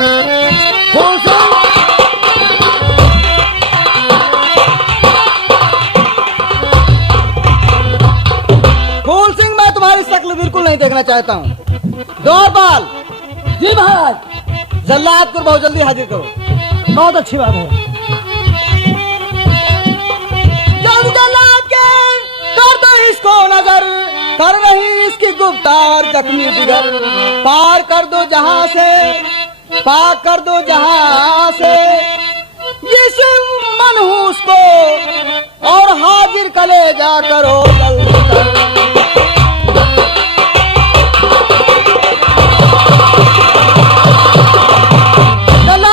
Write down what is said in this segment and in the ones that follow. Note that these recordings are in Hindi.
फूल सिंह, मैं तुम्हारी शक्ल बिल्कुल नहीं देखना चाहता हूँ। द्वारपाल। जी महाराज। जल्लाद को बहुत जल्दी हाजिर करो। बहुत अच्छी बात है। जल्द जल्लाद के कर दो इसको नजर, कर रही इसकी गुफ्तार जख्मी जिगर। पार कर दो जहां से, पार कर दो जहां से जिस मनहूस को, और हाजिर कलेजा करो जल्दी कर।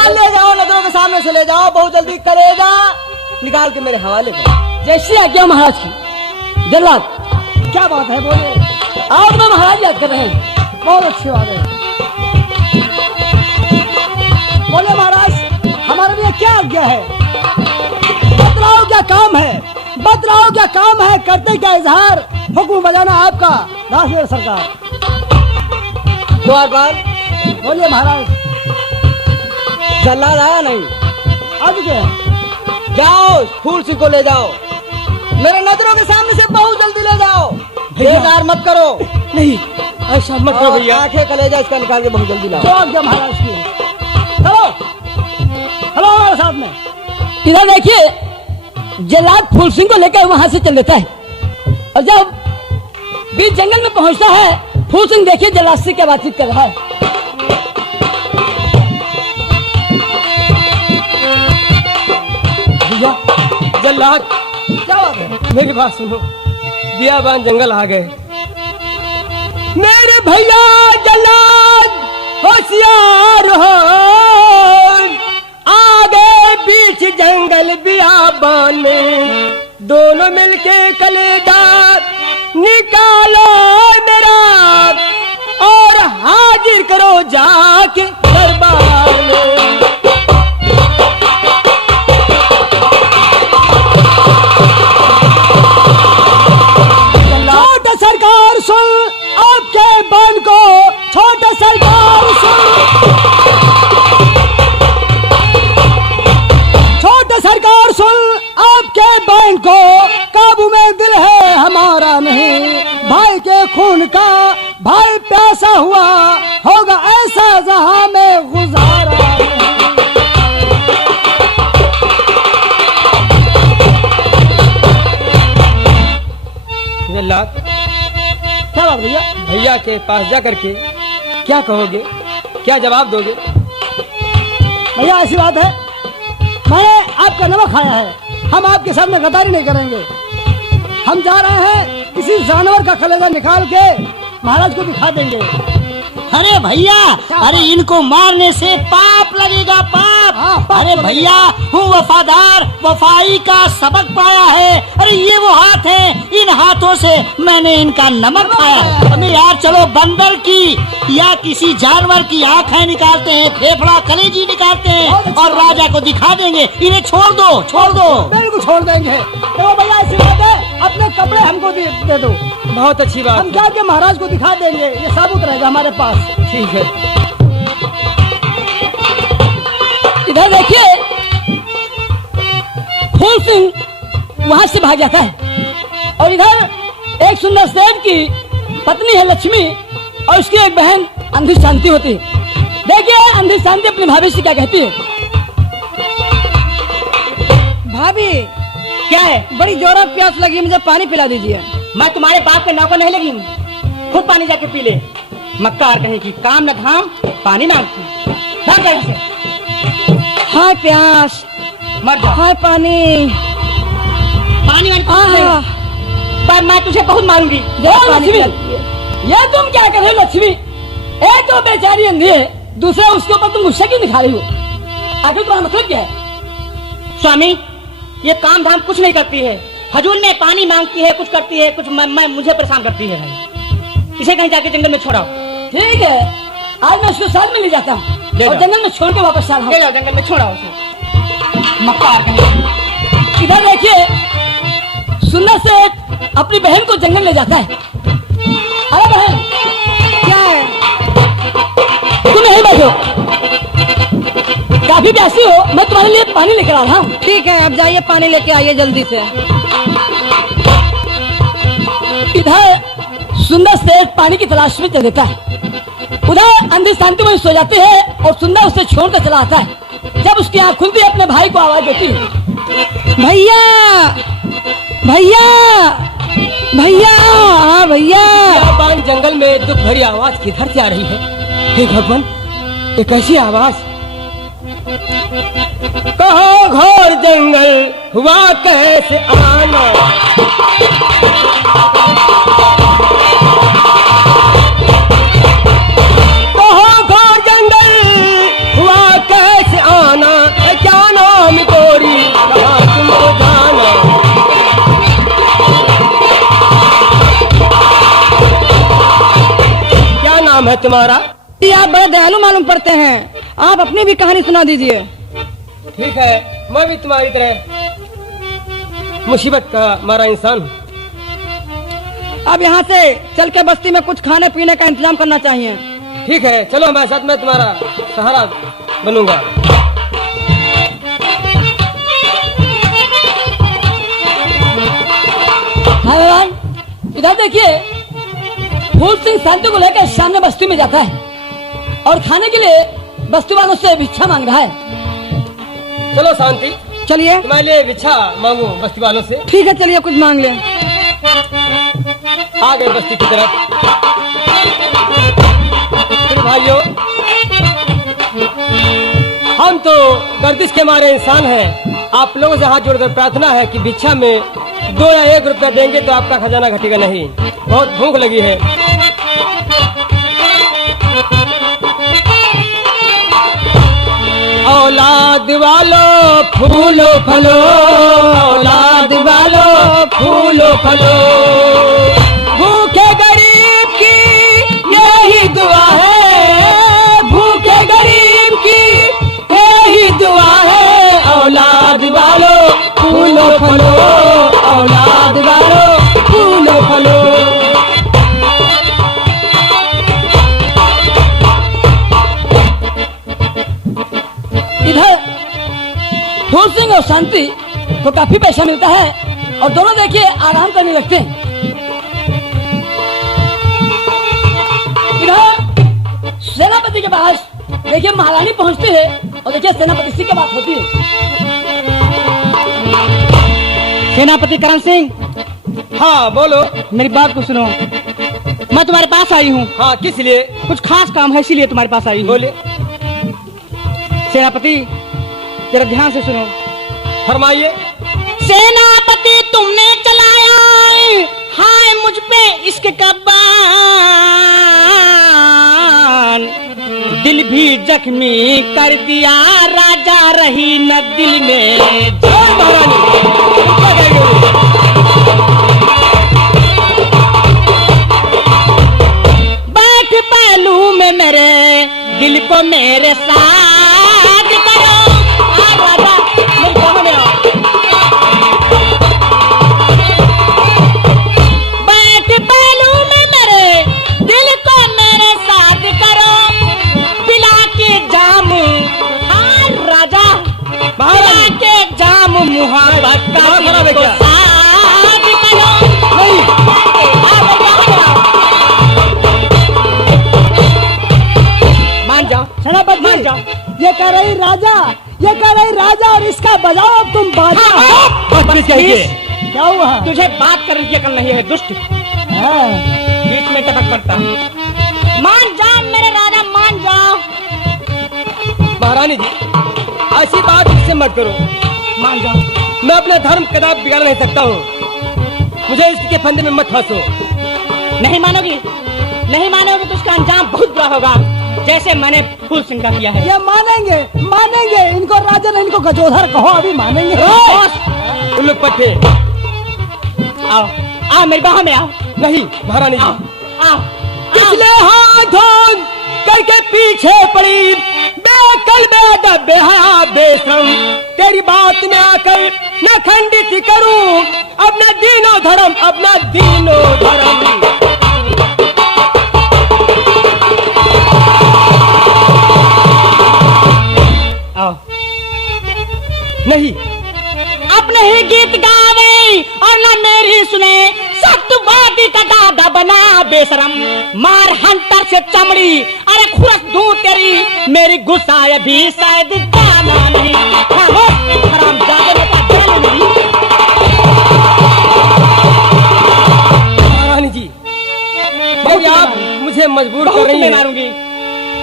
ले जाओ, नजरों के सामने से ले जाओ, बहुत जल्दी कलेजा निकाल के मेरे हवाले करो। जैसी आज्ञा महाराज की। जल्लाद, क्या बात है, बोले। आज मैं महाराज याद कर रहे हैं। बहुत अच्छी बात है। बोले महाराज, हमारे लिए क्या आज्ञा है? बतलाओ क्या काम है, बतलाओ क्या काम है, करते क्या इजहार, हुक्म बजाना आपका राष्ट्रीय सरकार। द्वारपाल। बोलिए महाराज। जल्लाद आया नहीं? अब क्या? जाओ, फूल सिंह को ले जाओ, मेरे नजरों के सामने से बहुत जल्दी ले जाओ। बेकार मत करो। नहीं, ऐसा मत करो भैया। आंखें कलेजा इसका निकाल के बहुत जल्दी लाओ। जो आज्ञा महाराज की। चलो, चलो हमारे साथ में। इधर देखिए, जल्लाद फूल सिंह को लेकर वहां से चल देता है, और जब बीच जंगल में पहुंचता है, फूल सिंह देखिए जल्लाद से क्या बातचीत कर रहा है। जल्लाद, क्या बात है? मेरी बात सुनो। बियाबान जंगल आ गए। मेरे भैया जल्लाद होशियार हो, आगे बीच जंगल बियाबान में, दोनों मिलके कलेजा निकालो मेरा, और हाजिर करो जाके दरबार में। छोटा सरकार सुन आपके बन को, छोटा सरकार सुन, छोटा सरकार सुन आपके बन को, काबू में दिल है हमारा नहीं, भाई के खून का भाई प्यासा हुआ, होगा ऐसा जहां में गुजारा नहीं। जल्लाद, क्या बात भैया? भैया के पास जा करके क्या कहोगे, क्या जवाब दोगे? भैया ऐसी बात है, मैंने आपका नमक खाया है, हम आपके सामने गद्दारी नहीं करेंगे। हम जा रहे हैं, किसी जानवर का कलेजा निकाल के महाराज को दिखा देंगे। अरे भैया, अरे इनको मारने से पाप लगेगा, पाप। पाप अरे तो भैया, हूँ वफादार, वफाई का सबक पाया है। अरे ये वो हाथ हैं, इन हाथों से मैंने इनका नमक खाया। अबे यार चलो, बंदर की या किसी जानवर की आंखें निकालते हैं, फेफड़ा कलेजी निकालते हैं, और राजा को दिखा देंगे। इन्हें छोड़ दो, छोड़ दो। बिल्कुल छोड़ देंगे। तो भैया ऐसी बात है, अपने कपड़े हमको दे दो। बहुत अच्छी बात। हम जाके महाराज को दिखा देंगे, ये साबुत रहेगा हमारे पास। ठीक है। इधर देखिए, फूल सिंह वहां से भाग जाता है, और इधर एक सुंदर सेठ की पत्नी है लक्ष्मी, और उसकी एक बहन अंधी शांति होती है। देखिए अंधी शांति अपनी भाभी से क्या कहती है। भाभी, क्या है? बड़ी जोरों प्यास लगी, मुझे पानी पिला दीजिए। मैं तुम्हारे बाप के नौकर नहीं लगी हूँ, खुद पानी जाके पी ले। मक्कार कहीं की, काम न धाम, पानी मांगती। भाग जा यहाँ से। हाय प्यास, मर जा। हाय पानी, पानी आहा। पर मैं तुझे बहुत मारूंगी। लक्ष्मी, ये तुम क्या कर रही हो लक्ष्मी? एक तो बेचारी अंधी है, दूसरा उसके ऊपर तुम गुस्सा क्यों दिखा रही हो? आखिर तुम्हारा मतलब क्या है? स्वामी, ये काम धाम कुछ नहीं करती है, हजूर में पानी मांगती है, कुछ करती है, कुछ मैं मुझे परेशान करती है भाई। इसे कहीं जाके जंगल में छोड़ाओ। ठीक है, आज मैं उसको साथ में ले जाता हूँ, और जंगल में छोड़ के वापस आ रहा हूँ। ले जाओ, जंगल में छोड़ाओ उसे। मक्कार कहीं। इधर देखिए, सुंदर से अपनी बहन को जंगल ले जाता है। अरे बहन, क्या है? तुम यहीं बैठो। काफी प्यासी हो, मैं तुम्हारे लिए पानी लेकर आ रहा हूँ। ठीक है, अब जाइए पानी लेके आइए जल्दी से। इधर सुंदर सेठ पानी की तलाश में चल देता है, उधर अंधी शांति वही सो जाती है और सुंदर उसे छोड़कर चला आता है। जब उसकी आँख खुलती है अपने भाई को आवाज देती है, भैया भैया भैया, हाँ भैया। बियाबान जंगल में दुख भरी आवाज किधर से आ रही है? हे भगवान, ये कैसी आवाज? कहो घोर जंगल हुआ कैसे आना, कहो घोर जंगल हुआ कैसे आना, क्या नाम गोरी कहाँ तुमको जाना। क्या नाम है तुम्हारा? जी, आप बड़े दयालु मालूम पड़ते हैं, आप अपनी भी कहानी सुना दीजिए। ठीक है, मैं भी तुम्हारी तरह मुसीबत का मारा इंसान हूँ। अब यहाँ से चल के बस्ती में कुछ खाने पीने का इंतजाम करना चाहिए। ठीक है, चलो हमारे साथ, मैं तुम्हारा सहारा बनूंगा। हाँ भाई, इधर देखिए, फूल सिंह शांति को लेकर सामने बस्ती में जाता है और खाने के लिए बस्ती वालों से भिक्षा मांग रहा है। चलो शांति, चलिए। तुम्हारे लिए भिक्षा मांगू बस्ती वालों से। ठीक है, चलिए कुछ मांग ले। आ गए बस्ती की तरफ। फिर भाइयों, हम तो गर्दिश के मारे इंसान हैं। आप लोगों से हाथ जोड़कर प्रार्थना है कि भिक्षा में 2 या 1 रुपया देंगे तो आपका खजाना घटेगा नहीं। बहुत भूख लगी है। औलाद वालो फूलो फलो, औलाद वालो फूलो फलो, भूखे गरीब की यही दुआ है, भूखे गरीब की यही दुआ है। औलाद वालो फूलो फलो, औलाद वालो फूलो फलो। इधर फूल सिंह और शांति को काफी पैसा मिलता है और दोनों देखिए आराम करने लगते हैं। इधर सेनापति के पास देखिए महारानी पहुंचती है और देखिए सेनापति से क्या बात होती है। सेनापति करण सिंह, हाँ बोलो। मेरी बात को सुनो। मैं तुम्हारे पास आई हूँ, हाँ, किस लिए? कुछ खास काम है इसीलिए तुम्हारे पास आई हूँ। बोले। सेनापति जरा ध्यान से सुनो। फरमाइए। सेनापति तुमने चलाया हाय मुझ पे इश्क का बाण, दिल भी जख्मी कर दिया राजा रही न दिल में। जय महारानी। बैठ पहलू में मेरे दिल को मेरे साथ करो। राजा मेरे सामने आओ। बैठ पहलू में मेरे दिल को मेरे साथ करो, पिला के जाम हाँ राजा, पिला के जाम मुहाबत का दिल को साथ करो। नहीं मान जाओ सेनापति मान जाओ। ये कह रही राजा, ये कह रही राजा और इसका बजाओ अब तुम बाजा। क्या हुआ? तुझे बात करने की अकल नहीं है दुष्ट, बीच में टपक पड़ता। मान जाओ मेरे राजा, मान जाओ। महारानी जी, ऐसी बात इससे मत करो। मान जाओ। मैं अपना धर्म कदापि बिगाड़ नहीं सकता हूँ। मुझे इसके फंदे में मत फंसो। नहीं मानोगी, नहीं मानोगी तो उसका अंजाम बहुत बुरा होगा, जैसे मैंने फूल सिंह का किया है। ये मानेंगे, मानेंगे। इनको राजा ने इनको गजोधर कहो, अभी मानेंगे। तुम लोग पट्टे आओ आओ मेरी बाहों में आओ। नहीं महारानी जी। आओ पिछले हाथों करके पीछे पड़ी, बेकल बेदब बेहया बेशरम, तेरी बात में आकर न खंडित करूं अपना दीनो धर्म, अपना दीनो धर्म। आओ नहीं। अपने ही गीत गावे और ना मेरी सुने, सत्यवादी का दादा बना बेशरम, मार हंटर से चमड़ी, अरे खुरस दूं तेरी, मेरी गुस्सा भी शायद गाना नहीं। हरामजादे ने कहा जान मेरी। महारानी जी, यदि आप मुझे मजबूर कर रही हैं, मारूंगी,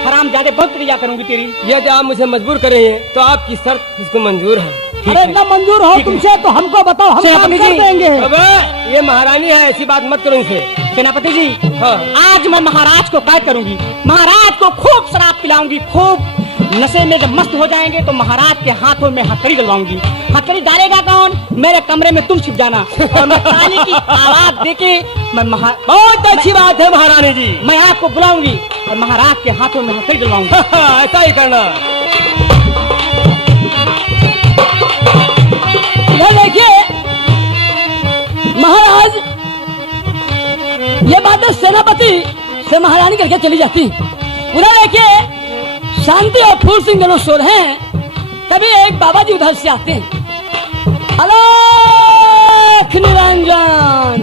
हरामजादे बहुत प्रिया करूंगी तेरी। यदि आप मुझे मजबूर कर रही हैं तो आपकी शर्त उसको मंजूर है। अरे इतना मंजूर हो तुमसे तो हमको बताओ, हम काम सेनापति कर जी। देंगे। अबे ये महारानी है, ऐसी बात मत करो इनसे। सेनापति जी, हाँ। आज मैं महाराज को कैद करूंगी, महाराज को खूब शराब पिलाऊंगी, खूब नशे में जब मस्त हो जाएंगे तो महाराज के हाथों में हथकड़ी डलवाऊंगी। हथकड़ी डालेगा कौन? मेरे कमरे में तुम छिप जाना और मैं ताली की आवाज देके मैं बहुत अच्छी बात है महारानी जी। मैं आपको बुलाऊंगी और महाराज के हाथों में हथकड़ी डलवाऊंगी। ऐसा ही करना। इधर देखिए महाराज, ये बातें सेनापति से महारानी करके चली जाती। उधर देखिए शांति और फूल सिंह दोनों सो रहे हैं, तभी एक बाबा जी उधर से आते हैं। अलख निरंजन,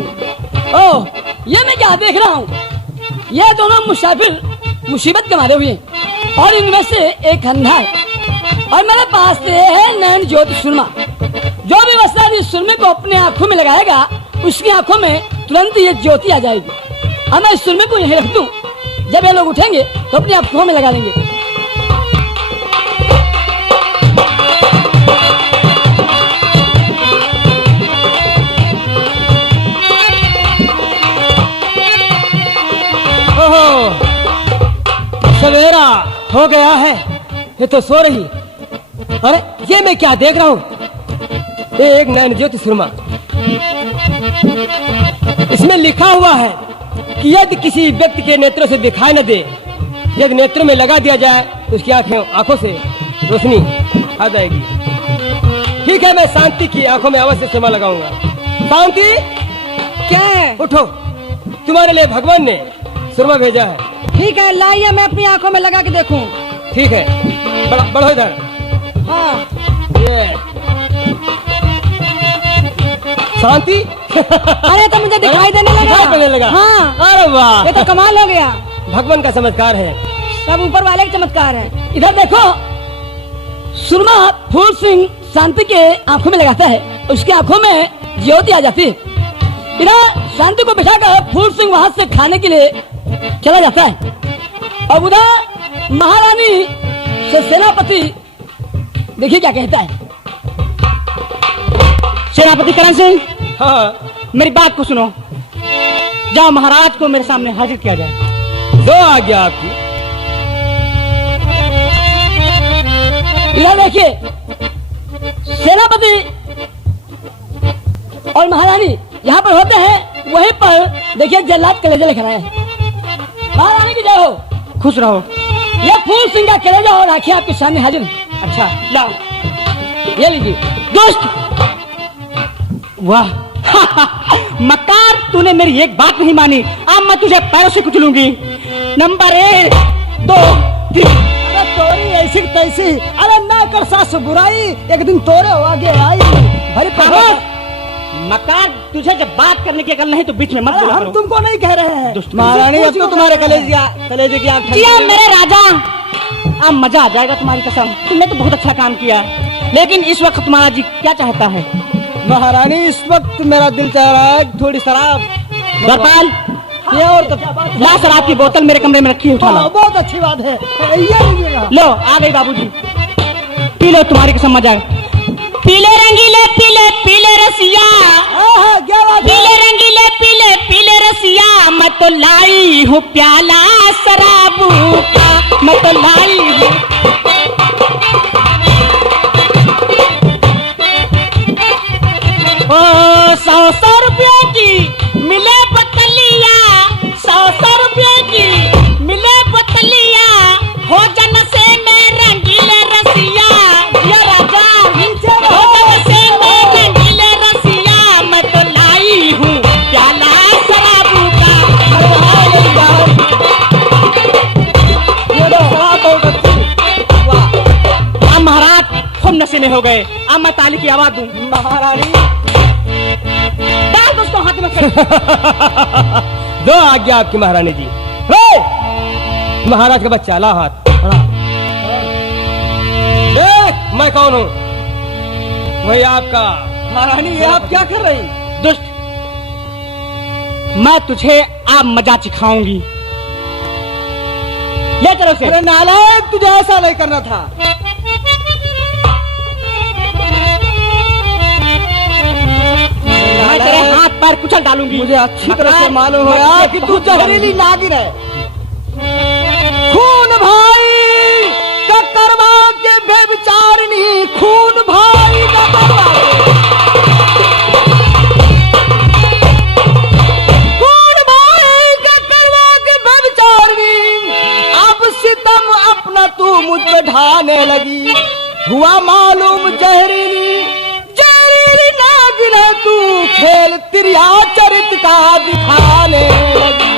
ओह ये मैं क्या देख रहा हूँ? ये दोनों मुसाफिर मुसीबत के मारे हुए हैं और इनमें से एक अंधा है और मेरे पास से है नैन ज्योति सुरमा। जो भी वस्ता इस सुरमे को अपने आंखों में लगाएगा उसकी आंखों में तुरंत ये ज्योति आ जाएगी। अब मैं इस सुरमे को यहीं रख दूं, जब ये लोग उठेंगे तो अपनी आंखों में लगा देंगे। ओहो, सवेरा हो गया है, ये तो सो रही। अरे ये मैं क्या देख रहा हूँ? ये एक नैन ज्योति सुरमा, इसमें लिखा हुआ है कि यदि किसी व्यक्ति के नेत्रों से दिखाई न दे, यदि नेत्रों में लगा दिया जाए तो उसकी आंखों से रोशनी आ जाएगी। ठीक है, मैं शांति की आंखों में अवश्य सुरमा लगाऊंगा। शांति, क्या है? उठो, तुम्हारे लिए भगवान ने सुरमा भेजा है। ठीक है, लाइए मैं अपनी आंखों में लगा के देखूं। ठीक है, बढ़ो इधर। हाँ। ये शांति। अरे तो मुझे दिखाई देने लगा। दिखाई देने लगा। हाँ। अरे वाह, ये तो कमाल हो गया। भगवान का चमत्कार है। सब ऊपर वाले का चमत्कार है। इधर देखो, सुरमा फूल सिंह शांति के आंखों में लगाता है, उसकी आंखों में ज्योति आ जाती है। इधर शांति को बिठाकर फूल सिंह वहां से खाने के लिए चला जाता है। अब उधर महारानी से सेनापति देखिए क्या कहता है। सेनापति करण सिंह, हाँ, मेरी बात को सुनो, जाओ महाराज को मेरे सामने हाजिर किया जाए। दो आज्ञा आपकी। इधर देखिए, सेनापति और महारानी यहाँ पर होते हैं, वहीं पर देखिए जल्लाद कलेजा लिख रहे हैं। महारानी की जय हो। खुश रहो। ये फूल सिंह का कलेजा और राखी आपके सामने हाजिर है। अच्छा लाओ, ये लीजिए। दोस्त, वाह मकार, तूने मेरी एक बात नहीं मानी, अब मैं तुझे पैरों से कुचलूंगी। नंबर 1, 2, 3। अरे तोरी ऐसी तैसी, अरे ना कर सास बुराई, एक दिन तोरे हो आगे आई। भरी खामोश। मकार, तुझे जब बात करने की अकल नहीं तो बीच में मत बोला हम करो। तुमको नहीं कह रहे हैं। दुष्ट महारानी, अब तो तुम्हारे कलेजे की आंख किया मेरे राजा, अब मजा आ जाएगा तुम्हारी कसम। तुमने तो बहुत अच्छा काम किया, लेकिन इस वक्त तुम्हारा जी क्या चाहता है? महारानी, इस वक्त मेरा दिल चाह रहा है थोड़ी शराब। गोपाल, ये और तो ला शराब की बोतल मेरे कमरे में रखी है, उठा लो। बहुत अच्छी बात है, ये लीजिएगा। लो आ गई बाबूजी, पी लो, तुम्हारी कसम मजा। पीले रंगीले पीले पीले रसिया, क्या बात है? पीले रंगीले पीले पीले रसिया, मैं तो लाई हूँ प्याला शराबू का, मैं तो लाई हूँ। ओ 100 रुपयों की मिले बतलिया, 100 रुपयों की मिले बतलिया, हो जन से मैं रंगीले रसिया, ये राजा हो जन से मैं रंगीले रसिया, मैं तो लाई हूँ प्याला शराबू का। ये तो शराब बहुत अच्छी। खूब नशे में हो गए। अब मैं ताली की आवाज दूं। महारानी डाल दो उसको हाथ में कर। दो आज्ञा आपकी महारानी जी। हे! महाराज का बच्चा ला हाथ। देख मैं कौन हूँ? वही आपका। महारानी ये आप क्या कर रही? दुष्ट, मैं तुझे आप मजा सिखाऊंगी। ले चलो से। अरे नालायक, तुझे ऐसा नहीं करना था। मैं तेरे हाथ पैर कुचल डालूंगी। मुझे अच्छी तरह से मालूम है कि तू जहरीली नागिन है। खून भाई का करवा के बेविचारिणी, खून भाई का करवा के। खून भाई का करवा के बेविचारिणी, अब सितम अपना तू मुझ पे ढाने लगी। हुआ मालूम जहरीली जहरीली नागिन है तू, खेल तिरिया चरित का दिखाने लगी।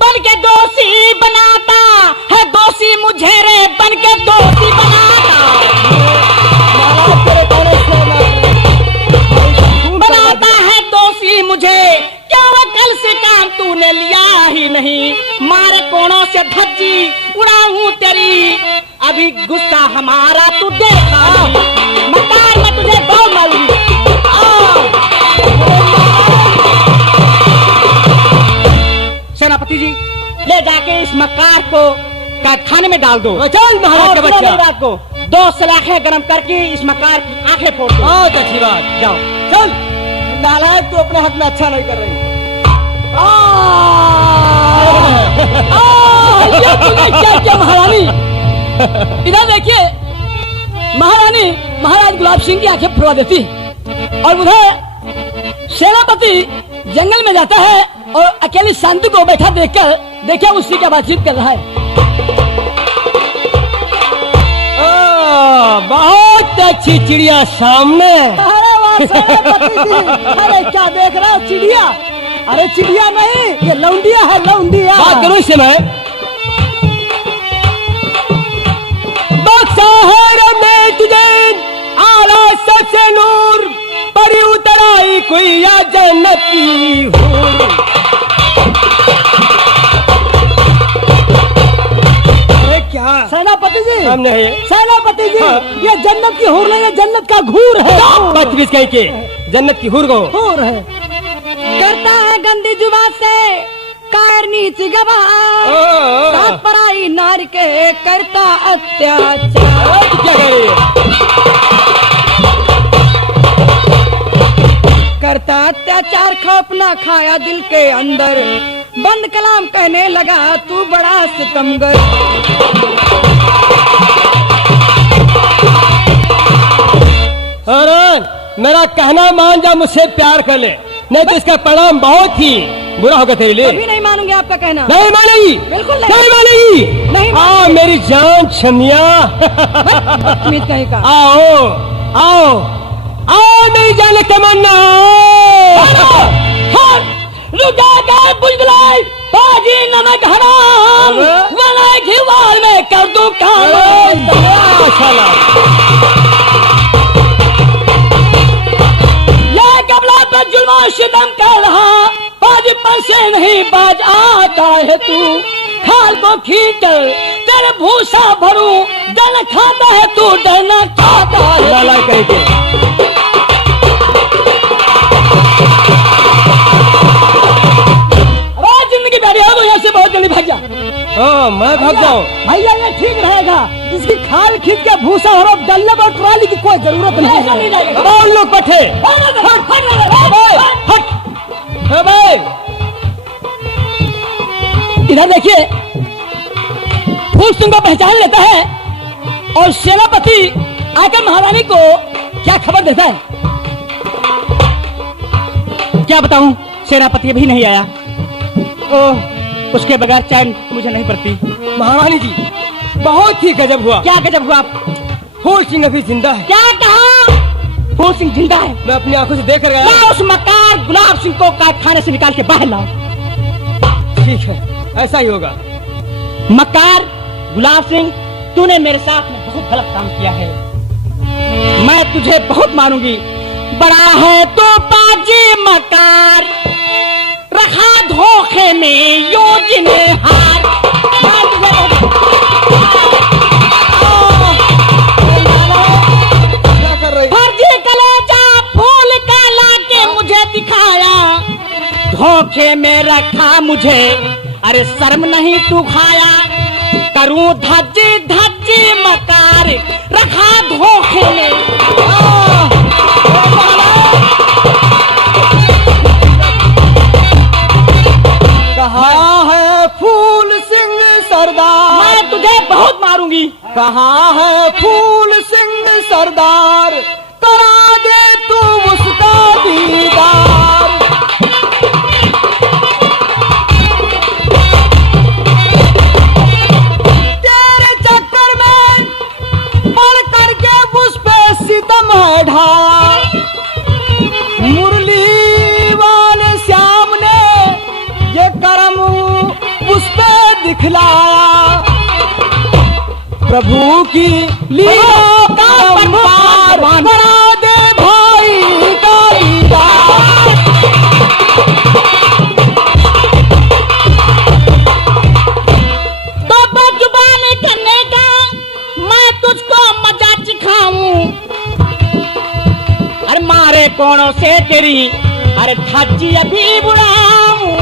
बन के दोषी बनाता है दोषी मुझे रे, बन के दोषी बनाता है दोषी मुझे। क्या वो कल से काम तूने लिया ही नहीं? मारे कोणों से धज्जी उड़ाऊं तेरी, अभी गुस्सा हमारा तू देखा। मकान में तुझे बहुत मालूम। सेनापति जी, ले जाके इस मकार को कारखाने में डाल दो। चल महाराज का और बच्चा। रात को 2 सलाखें गरम करके इस मकार की आंखें फोड़ दो। बहुत अच्छी बात। जाओ। चल नालायक, तू अपने हक में अच्छा नहीं कर रही। ये तूने क्या किया महारानी? इधर देखिए, महारानी महाराज गुलाब सिंह की आंखें फुड़वा देती और उधर सेनापति जंगल में जाता है और अकेले शांति को बैठा देखकर देखिए उससे क्या बातचीत कर रहा है। बहुत अच्छी चिड़िया सामने। अरे वाह सेनापति जी, अरे क्या देख रहे हो? चिड़िया? अरे चिड़िया नहीं, ये लौंडिया है, लौंडिया। बात करो इससे मैं। बक्सा है रमने तुझे आला सबसे नूर, परी उतराई कोई या जन्नती हूर। अरे क्या सेनापति जी, सामने है ये? सेनापति जी, हाँ। ये जन्नत की हूर नहीं है, जन्नत का घूर है। बदतमीज कह के जन्नत की हूर को। हूर है। करता है गंदी जुबान से कायर नीच गवाह, साथ पराई नार के करता अत्याचार। क्या कह रही है? करता अत्याचार खौफ ना खाया दिल के अंदर, बंद कलाम कहने लगा तू बड़ा सितमगर। अरे मेरा कहना मान जा, मुझसे प्यार कर ले, नहीं तो इसका परिणाम बहुत ही बुरा होगा तेरे लिए। अभी नहीं मानूंगी आपका कहना। नहीं मानेगी, बिल्कुल नहीं। नहीं मानेगी। नहीं आओ मेरी जान छमिया। बदतमीज कहीं का। आओ आओ आओ मेरी जान तमन्ना। रुका गए बुझलाई बाजी नमक हराम, बनाए घिवार में कर दूं काम। ये कबला पे जुल्मा सितम कर रहा, बाज पर से नहीं बाज आता है तू। खाल को खींच तेरे भूसा भरूं, डर खाता है तू डरना खाता है। लाला कहेंगे जिंदगी बढ़िया हो यहाँ से बहुत जल्दी भाग जा। हाँ मैं भाग जाऊँ। भैया ये ठीक रहेगा, इसकी खाल खींच के भूसा और डल्लब और ट्राली की कोई जरूरत नहीं ऐसा नहीं है। जाएगा। कौन लोग पठे? इधर देखिए, फूल सिंह को पहचान लेता है और सेनापति आकर महारानी को क्या खबर देता है। क्या बताऊं, सेनापति अभी नहीं आया। ओह, उसके बगैर चैन मुझे नहीं पड़ती। महारानी जी बहुत ही गजब हुआ। क्या गजब हुआ? फूल सिंह अभी जिंदा है। क्या कहा? फूल सिंह जिंदा है? मैं अपनी आंखों से देख कर गया। ला उस मकार गुलाब सिंह को कारखाने से निकाल के बाहर लाओ। ठीक है, ऐसा ही होगा। मकार गुलाब सिंह, तूने मेरे साथ में बहुत गलत काम किया है। मैं तुझे बहुत मारूंगी। बड़ा है तो बाजी मकार, रखा धोखे में योजने हार। क्या कर रही? फर्जी कलेजा फूल का लाके मुझे दिखाया, धोखे में रखा मुझे, अरे शर्म नहीं तू खाया। करूं धज्जी धज्जी मकार, रखा धोखे में। कहाँ है फूल सिंह सरदार? मैं तुझे बहुत मारूंगी। कहाँ है फूल सिंह सरदार? करा दे तू उसका दीदार। तेरे चक्कर में पड़ करके उस पे सितम है ढाया। मुरली वाले श्याम ने ये करम उस पे दिखलाया। प्रभु की लीला का संभार बना दे भाई का दीदार। तो बजुबान करने का मैं तुझको मजा चिखाऊं। अरे मारे कोणों से तेरी, अरे धज्जी अभी बुढ़ाऊं।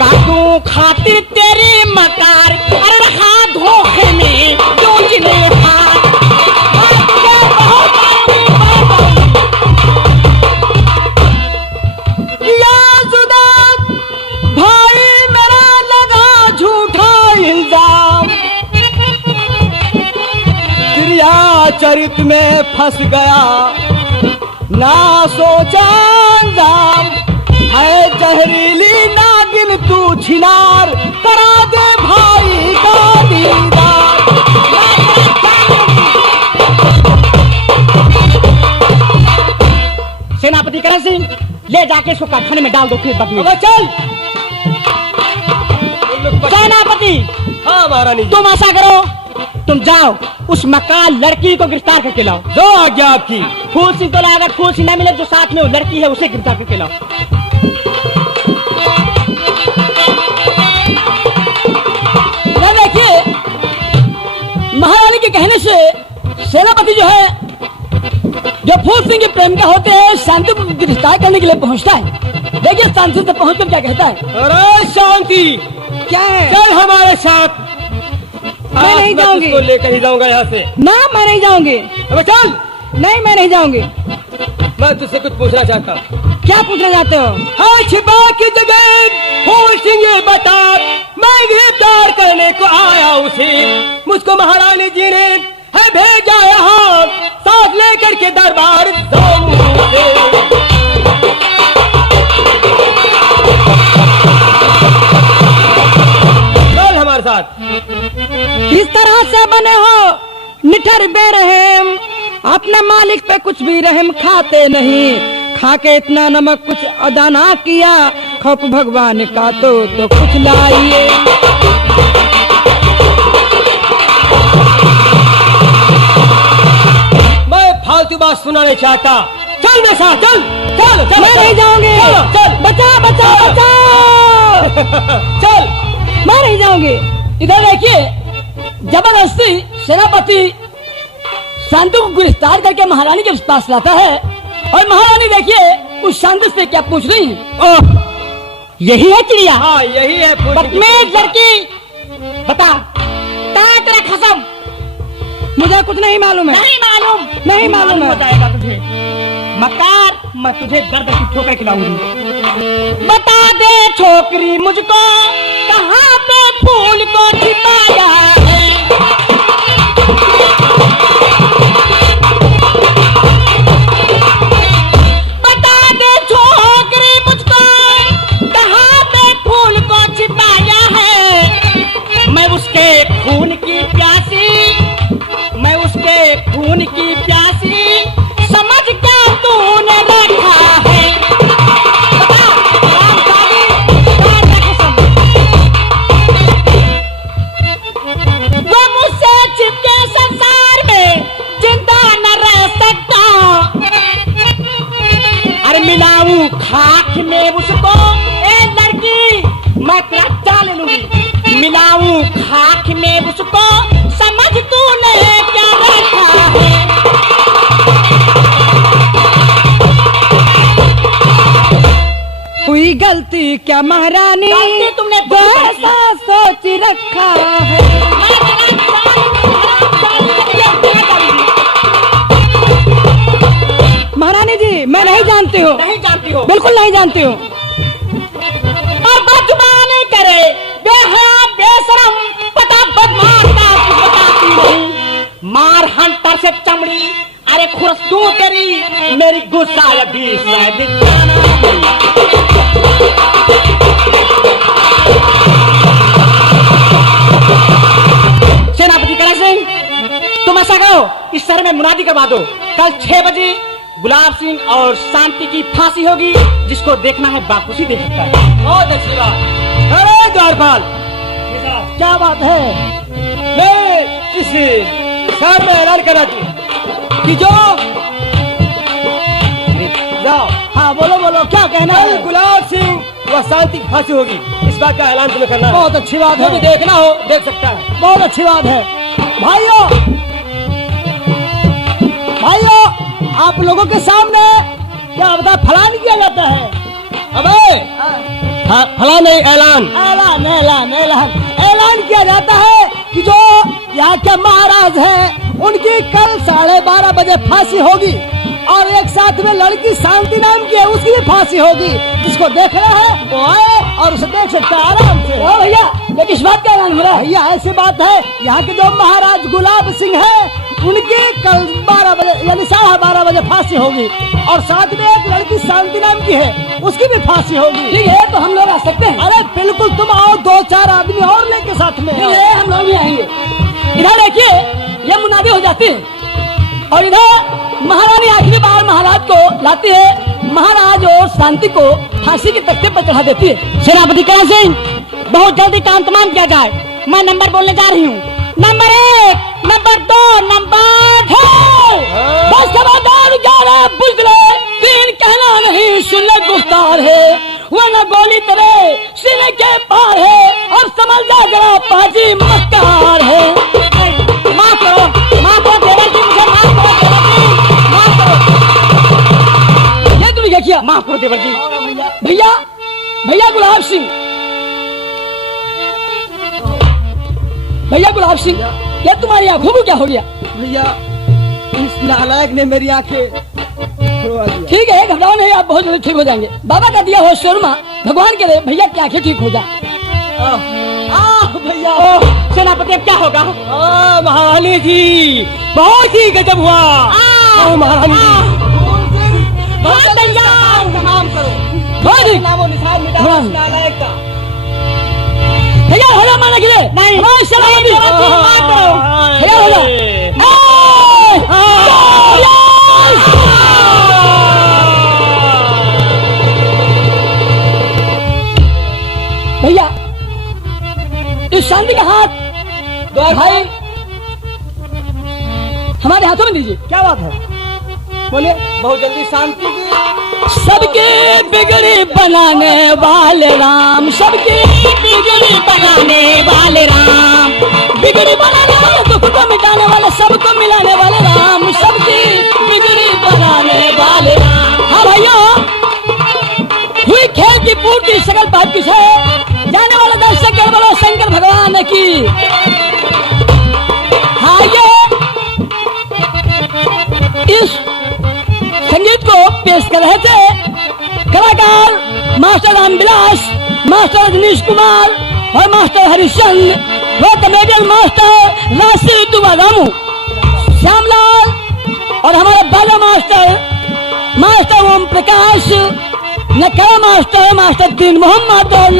काटू खातिर तेरी मकार, अरे रखा धोखे में योजने हार। मैं तुझे बहुत मारूंगी, बहुत मारूंगी। याजुदात भाई मेरा लगा झूठा इल्जाम। क्रिया चरित में फंस गया ना सोचा अंजाम। है जहरीली नागिन तू छिनार, करा दे भाई का दीदार। सेनापति करण सिंह, ले जाके इसको कारखाने में डाल दो फिर बदली। अबे चल। सेनापति, हाँ महारानी। तुम ऐसा करो, तुम जाओ उस मकान लड़की को गिरफ्तार करके लाओ। जो आज्ञा आपकी। फूल सिंह तो लाएगा, फूल सिंह ना मिले जो साथ में वो लड़की है उसे गिरफ्तार करके लाओ। देखिए, महारानी के कहने से सेनापति जो है, जो फूल सिंह के प्रेम का होते हैं, शांति को गिरफ्तार करने के लिए पहुंचता है। देखिए शांति से पहुंचकर क्या कहता है। अरे शांति, क्या है? चल हमारे साथ। मैं नहीं जाऊंगी। तुझको लेकर ही जाऊंगा यहाँ से। ना, मैं नहीं जाऊंगी। अबे चल। नहीं, मैं नहीं जाऊंगी। मैं तुझसे कुछ पूछना चाहता हूँ। क्या पूछना चाहते हो? हाँ, छिपा की जगह फूल सिंह ये बता, मैं गिरफ्तार करने को आया उसे। मुझको महारानी जी ने है भेजा यहाँ, साथ लेकर के दरबार जाऊं उसे। चल हमारे साथ। इस तरह से बने हो निठर बेरहम, अपने मालिक पे कुछ भी रहम खाते नहीं। खा के इतना नमक कुछ अदा ना किया, खौफ भगवान का तो कुछ लाइए। मैं फालतू बात सुनना नहीं चाहता। चल मेरे साथ, चल चल चल। मैं नहीं जाऊंगी। चल चल। बचा बचा बचा। चल। मैं नहीं जाऊंगी। इधर देखिए, जबरदस्ती सेनापति शांति को गिरफ्तार करके महारानी के पास लाता है। और महारानी देखिए उस शांति से क्या पूछ रही है। यही है चिड़िया? हाँ, यही है। बदतमीज लड़की, बता क्या तेरा खसम? मुझे कुछ नहीं मालूम है। नहीं मालूम? नहीं मालूम है। बताएगा तुझे मकार, मैं तुझे दर्द की ठोकर खिलाऊंगी। बता दे छोकरी मुझको, कहाँ पे फूल को छिपाया है? बता दे छोकरी मुझको, कहाँ पे फूल को छिपाया है? मैं उसके खून की प्यासी, मैं उसके खून की प्यासी, समझ क्या तूने रखा है? बता, राम सागी, क्या कसम? तेरा जान ले लूंगी। मिलाऊं खाक में उसको, समझ तूने क्या रखा है। हुई गलती क्या महारानी, गलती तुमने ऐसा सोच रखा है। महारानी जी मैं नहीं जानती हूँ, नहीं जानती हो? बिल्कुल नहीं जानती हूँ। और बदजुबान करे बेहया बेशरम, पता बदमाश का कुछ बताती नहीं। मार हंटर से चमड़ी, अरे खुरस तू तेरी, मेरी गुस्सा अभी शायद जाना नहीं। सेनापति करण सिंह, तुम ऐसा करो, इस शहर में मुनादी करवा दो, कल 6 बजे गुलाब सिंह और शांति की फांसी होगी। जिसको देखना है बाखुशी देख सकता है। बहुत अच्छी बात। अरे द्वारपाल, क्या बात है? मैं इस शहर में ऐलान करा दूं कि जो जाओ, हाँ बोलो बोलो, क्या कहना कल है? गुलाब सिंह व शांति की फांसी होगी, इस बात का ऐलान तुम्हें करना है। बहुत अच्छी बात जो भी है, देखना हो देख सकता है। बहुत अच्छी बात है। भाइयों भाइयों, आप लोगों के सामने क्या बता फलान किया जाता है? अबे फला नहीं, ऐलान। ऐलान ऐलान ऐलान ऐलान किया जाता है कि जो यहाँ के महाराज हैं उनकी कल 12:30 बजे फांसी होगी, और एक साथ में लड़की शांति नाम की है, उसकी भी फांसी होगी। जिसको देखना है वो आए और उसे देख सकता है आराम से। ओ भैया ये किस बात का ऐलान हो रहा है? भैया ऐसी बात है, यहाँ के जो महाराज गुलाब सिंह है उनकी कल 12 बजे यानी 12:30 बजे फांसी होगी, और साथ में एक लड़की शांति नाम की है, उसकी भी फांसी होगी। ठीक है तो हम लोग आ सकते हैं। अरे बिल्कुल, तुम आओ, 2-4 आदमी और लेके साथ में ठीक आओ। है हम लोग भी आएंगे। इधर देखिए ये मुनादी हो जाती है, और इधर महारानी आखिरी बार महाराज को लाती है, महाराज और शांति को फांसी के तख्ते पर चढ़ा देती है। सेनापति करण सिंह, बहुत जल्दी काम तमाम किया जाए। मैं नंबर बोलने जा रही हूँ। Number 1, number 2, number 2। बस खबरदार, 11 बुझले, 3 कहना नहीं, सुन ले गुफ्तार है, वरना गोली तेरे सीने के पार है, अब समझ जा जरा पाजी मक्कार है। माफ करो देवर जी, मुझे माफ करो देवर जी, माफ करो। ये तुमने क्या किया? माफ करो देवर जी। भैया भैया गुलाब सिंह, भैया गुलाब सिंह, ये तुम्हारी आंखों को क्या हो गया? भैया इस नालायक ने मेरी आंखें खुलवा दिया। ठीक है घबराओ नहीं, आप बहुत जल्दी ठीक हो जाएंगे। बाबा का दिया हो शर्मा, भगवान के लिए भैया की आंखें ठीक हो जाए। भैया सेनापति अब क्या होगा? महारानी जी, बहुत ही गजब हुआ। महारानी जी, तमाम करो, बहुत ही नामो निशान मिटा हाँ। इस नालायक का। भैया हो जा माना के लिए नहीं। हमारे सलामती माफ करो। भैया हो जा। भैया इस शांति का हाथ भाई हमारे हाथों में दीजिए। क्या बात है? बोले बहुत जल्दी शांति की। सबके बिगड़ी बनाने वाले राम, सबके बिगड़ी बनाने वाले राम, बिगड़ी बनाने वाले, दुख को मिटाने वाले, सबको मिलाने वाले राम, सबकी बिगड़ी बनाने वाले राम। हाँ भाइयों, हुई खेल की पूर्ति सकल बात किस है, जाने वाला दर्शक गड़बड़ो शंकर भगवान की। हाँ ये इस संगीत को पेश कर रहे थे कलाकार मास्टर रामविलास, मास्टर रजनीश कुमार और मास्टर हरिश्चंद्र, व कमेडियन मास्टर राशि दुआ रामू, श्यामलाल और हमारे बाला master master Om Prakash, नकला master master दीन मोहम्मद और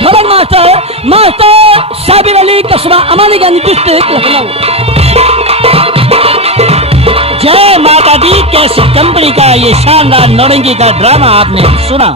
ढोलक मास्टर मास्टर साबिर अली, कस्बा अमानीगंज, डिस्ट्रिक्ट लखनऊ। जय माता दी कैसेट कंपनी का ये शानदार नौरंगी का ड्रामा आपने सुना।